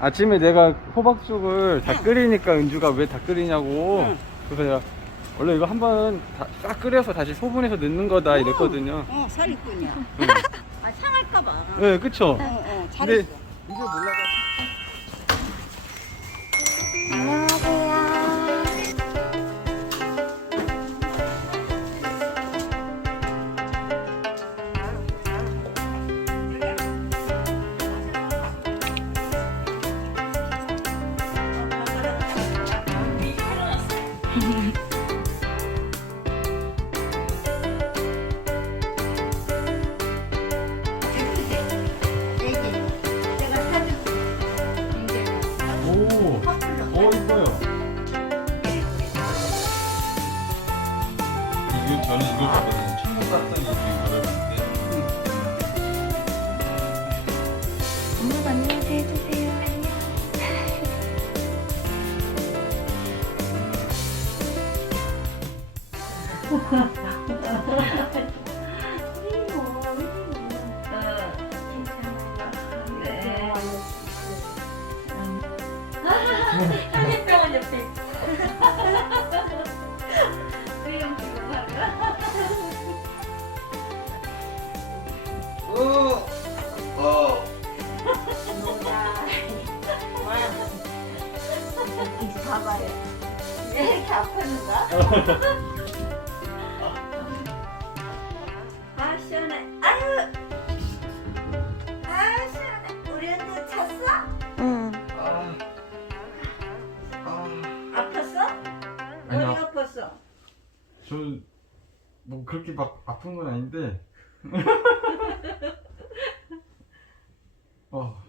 아침에 내가 호박죽을 다 끓이니까 은주가 왜 다 끓이냐고. 응. 그래서 내가 원래 이거 한번 다- 싹 끓여서 다시 소분해서 넣는 거다 이랬거든요. 어, 사리꾼이야. 응. 아, 상할까봐. 네, 그쵸? 어, 어, 근데 잘했어. 이게 몰라 오, 어 이뻐요. 이거 저는 이걸 봤거든요. 천국 갔더니 이거 네. 현미병원 옆에 있어. 수영 지금 어, 어. 이렇게 아팠는가? 아유. 아 시원해. 우리 언니 잤어? 응. 아, 아. 아팠어? 아니, 아, 아팠어? 저뭐 그렇게 막 아픈 건 아닌데. 어,